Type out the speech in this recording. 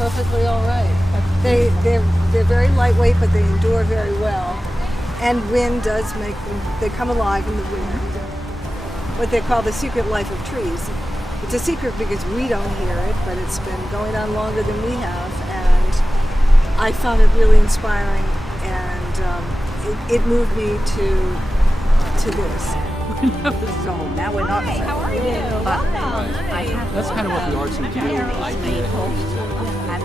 perfectly all right. They're very lightweight, but they endure very well. And wind does make them, they come alive in the wind. What they call the secret life of trees. It's a secret because we don't hear it, but it's been going on longer than we have, and I found it really inspiring, and it moved me to this. So now we're not. Hi, how are you? But Welcome. I have That's kind of what the arts and very idea is playful and